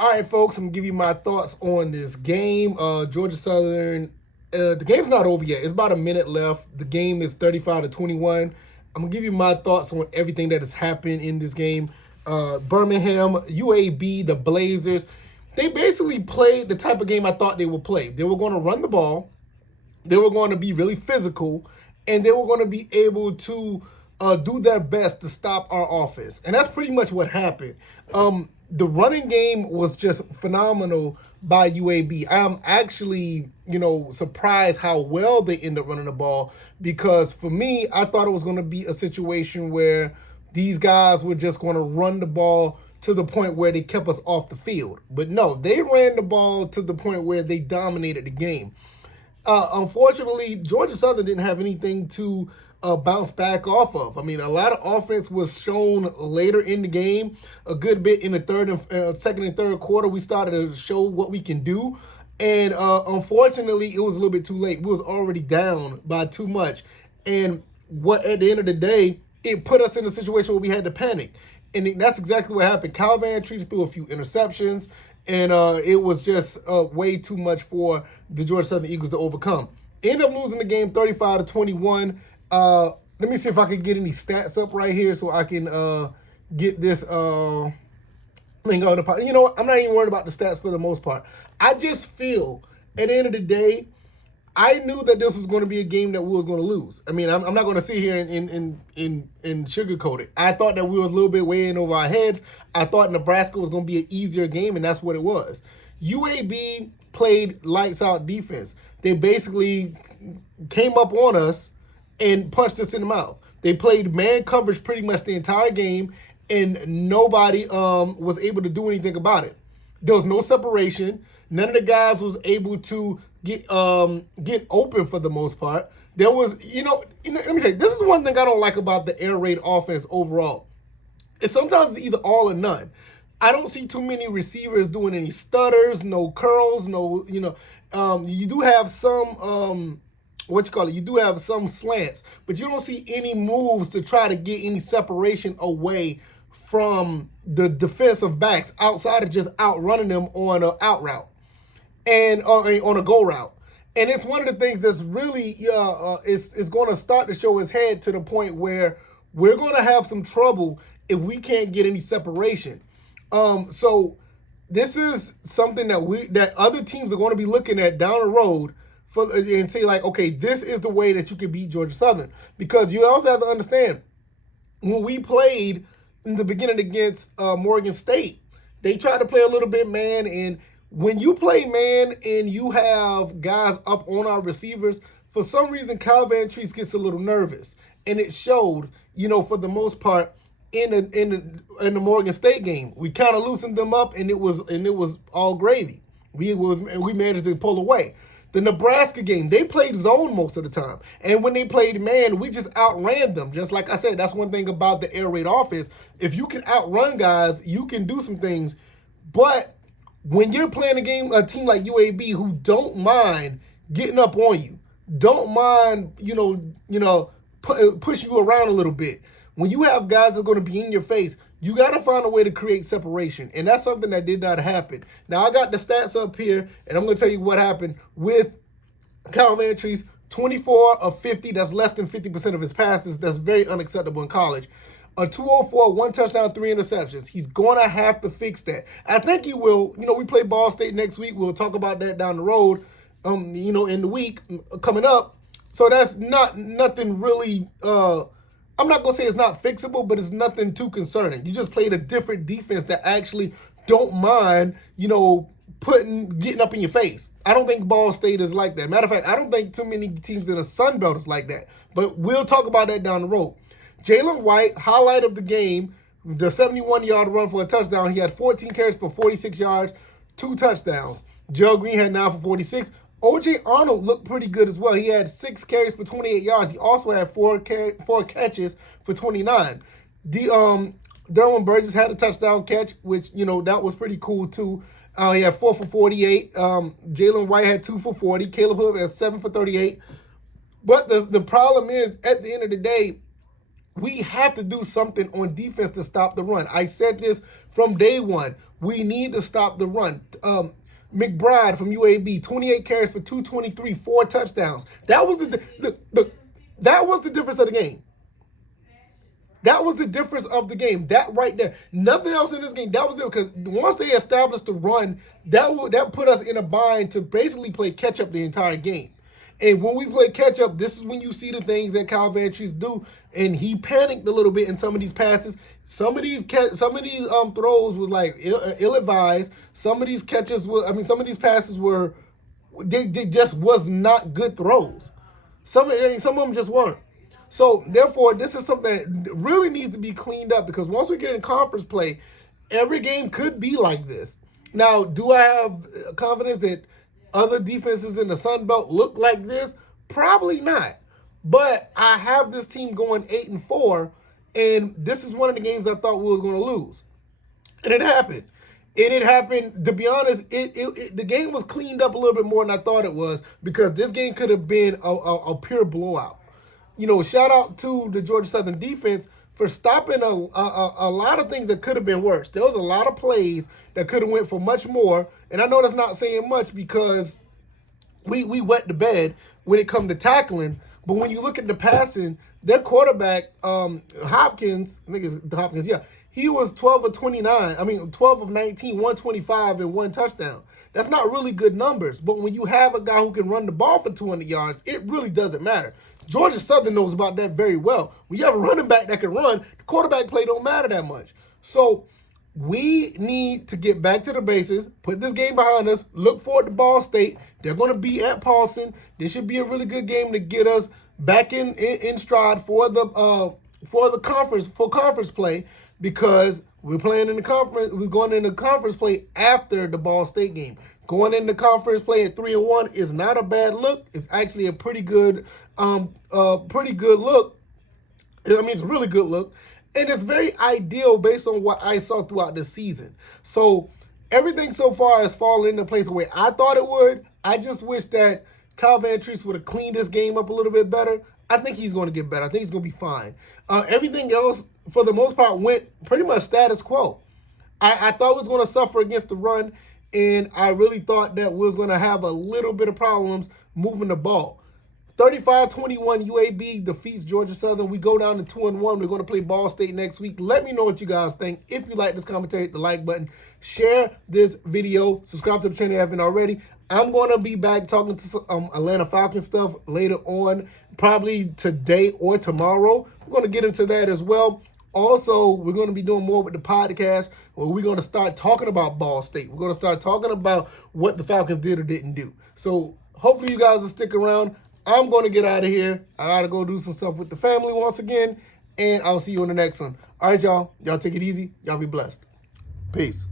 All right, folks, I'm going to give you my thoughts on this game. Georgia Southern, the game's not over yet. It's about a minute left. The game is 35-21. I'm going to give you my thoughts on everything that has happened in this game. Birmingham, UAB, the Blazers, they basically played the type of game I thought they would play. They were going to run the ball. They were going to be really physical, and they were going to be able to do their best to stop our offense. And that's pretty much what happened. The running game was just phenomenal by UAB. I'm actually, surprised how well they ended up running the ball, because for me, I thought it was going to be a situation where these guys were just going to run the ball to the point where they kept us off the field. But no, they ran the ball to the point where they dominated the game. Unfortunately, Georgia Southern didn't have anything to bounce back off of. I mean, a lot of offense was shown later in the game. A good bit in the second and third quarter, we started to show what we can do. And unfortunately, it was a little bit too late. We was already down by too much. And at the end of the day, it put us in a situation where we had to panic. And that's exactly what happened. Kyle Van Treat threw a few interceptions, and it was just way too much for the Georgia Southern Eagles to overcome. End up losing the game 35-21. Let me see if I can get any stats up right here so I can get this thing on the pot. You know what? I'm not even worried about the stats for the most part. I just feel at the end of the day, I knew that this was going to be a game that we was going to lose. I mean, I'm not going to sit here and sugarcoat it. I thought that we were a little bit way in over our heads. I thought Nebraska was going to be an easier game, and that's what it was. UAB played lights out defense. They basically came up on us and punched us in the mouth. They played man coverage pretty much the entire game, and nobody was able to do anything about it. There was no separation. None of the guys was able to get open for the most part. There was, let me say, this is one thing I don't like about the air raid offense overall. It's sometimes it's either all or none. I don't see too many receivers doing any stutters, no curls, no, you do have some, you do have some slants, but you don't see any moves to try to get any separation away from the defensive backs outside of just outrunning them on an out route and on a go route. And it's one of the things that's really it's going to start to show its head to the point where we're going to have some trouble if we can't get any separation. So this is something that other teams are going to be looking at down the road and say, like, okay, this is the way that you can beat Georgia Southern. Because you also have to understand, when we played in the beginning against Morgan State, they tried to play a little bit man, and when you play man and you have guys up on our receivers, for some reason Kyle Van Treese gets a little nervous, and it showed. For the most part in the Morgan State game, we kind of loosened them up, and it was all gravy. We managed to pull away. The Nebraska game, they played zone most of the time. And when they played man, we just outran them. Just like I said, that's one thing about the air raid offense. If you can outrun guys, you can do some things. But when you're playing a team like UAB who don't mind getting up on you, don't mind, push you around a little bit. When you have guys that are going to be in your face, you got to find a way to create separation. And that's something that did not happen. Now, I got the stats up here, and I'm going to tell you what happened with Kyle Van Treese. 24 of 50, that's less than 50% of his passes. That's very unacceptable in college. A 204, 1 touchdown, 3 interceptions. He's going to have to fix that. I think he will. We play Ball State next week. We'll talk about that down the road, in the week coming up. So that's nothing really... I'm not going to say it's not fixable, but it's nothing too concerning. You just played a different defense that actually don't mind, getting up in your face. I don't think Ball State is like that. Matter of fact, I don't think too many teams in the Sun Belt is like that. But we'll talk about that down the road. Jalen White, highlight of the game, the 71-yard run for a touchdown. He had 14 carries for 46 yards, 2 touchdowns. Joe Green had 9 for 46. O.J. Arnold looked pretty good as well. He had 6 carries for 28 yards. He also had 4 catches for 29. Derwin Burgess had a touchdown catch, which, that was pretty cool too. He had 4 for 48. Jalen White had 2 for 40. Caleb Hood had 7 for 38. But the problem is, at the end of the day, we have to do something on defense to stop the run. I said this from day one. We need to stop the run. McBride from UAB, 28 carries for 223, 4 touchdowns. That was that was the difference of the game. That was the difference of the game. That right there. Nothing else in this game. That was it, because once they established the run, that put us in a bind to basically play catch up the entire game. And when we play catch up, this is when you see the things that Kyle Vantrease do. And he panicked a little bit in some of these passes. Some of these throws was like ill-advised. Some of these catches were, some of these passes were, they just was not good throws. Some of them just weren't. So, therefore, this is something that really needs to be cleaned up, because once we get in conference play, every game could be like this. Now, do I have confidence that other defenses in the Sun Belt look like this? Probably not. But I have this team going 8-4, and this is one of the games I thought we was going to lose. And it happened. And it happened, to be honest, the game was cleaned up a little bit more than I thought it was, because this game could have been a pure blowout. Shout out to the Georgia Southern defense for stopping a lot of things that could have been worse. There was a lot of plays that could have went for much more. And I know that's not saying much, because we wet the bed when it comes to tackling. But when you look at the passing, their quarterback, Hopkins, I think it's Hopkins, yeah, he was 12 of 12 of 19, 125, and 1 touchdown. That's not really good numbers. But when you have a guy who can run the ball for 200 yards, it really doesn't matter. Georgia Southern knows about that very well. When you have a running back that can run, the quarterback play don't matter that much. So we need to get back to the bases, put this game behind us, look forward to Ball State. They're going to be at Paulson. This should be a really good game to get us back in stride for conference play, because we're playing in the conference. We're going into conference play after the Ball State game. Going into conference play at 3-1 is not a bad look. It's actually a pretty good look. It's a really good look. And it's very ideal based on what I saw throughout the season. So everything so far has fallen into place the way I thought it would. I just wish that Kyle Vantrease would have cleaned this game up a little bit better. I think he's going to get better. I think he's going to be fine. Everything else, for the most part, went pretty much status quo. I thought we was going to suffer against the run, and I really thought that we was going to have a little bit of problems moving the ball. 35-21 UAB defeats Georgia Southern. We go down to 2-1. We're going to play Ball State next week. Let me know what you guys think. If you like this commentary, hit the like button. Share this video. Subscribe to the channel if you haven't already. I'm going to be back talking to some Atlanta Falcons stuff later on, probably today or tomorrow. We're going to get into that as well. Also, we're going to be doing more with the podcast, where we're going to start talking about Ball State. We're going to start talking about what the Falcons did or didn't do. So hopefully you guys will stick around. I'm going to get out of here. I got to go do some stuff with the family once again, and I'll see you in the next one. All right, y'all. Y'all take it easy. Y'all be blessed. Peace.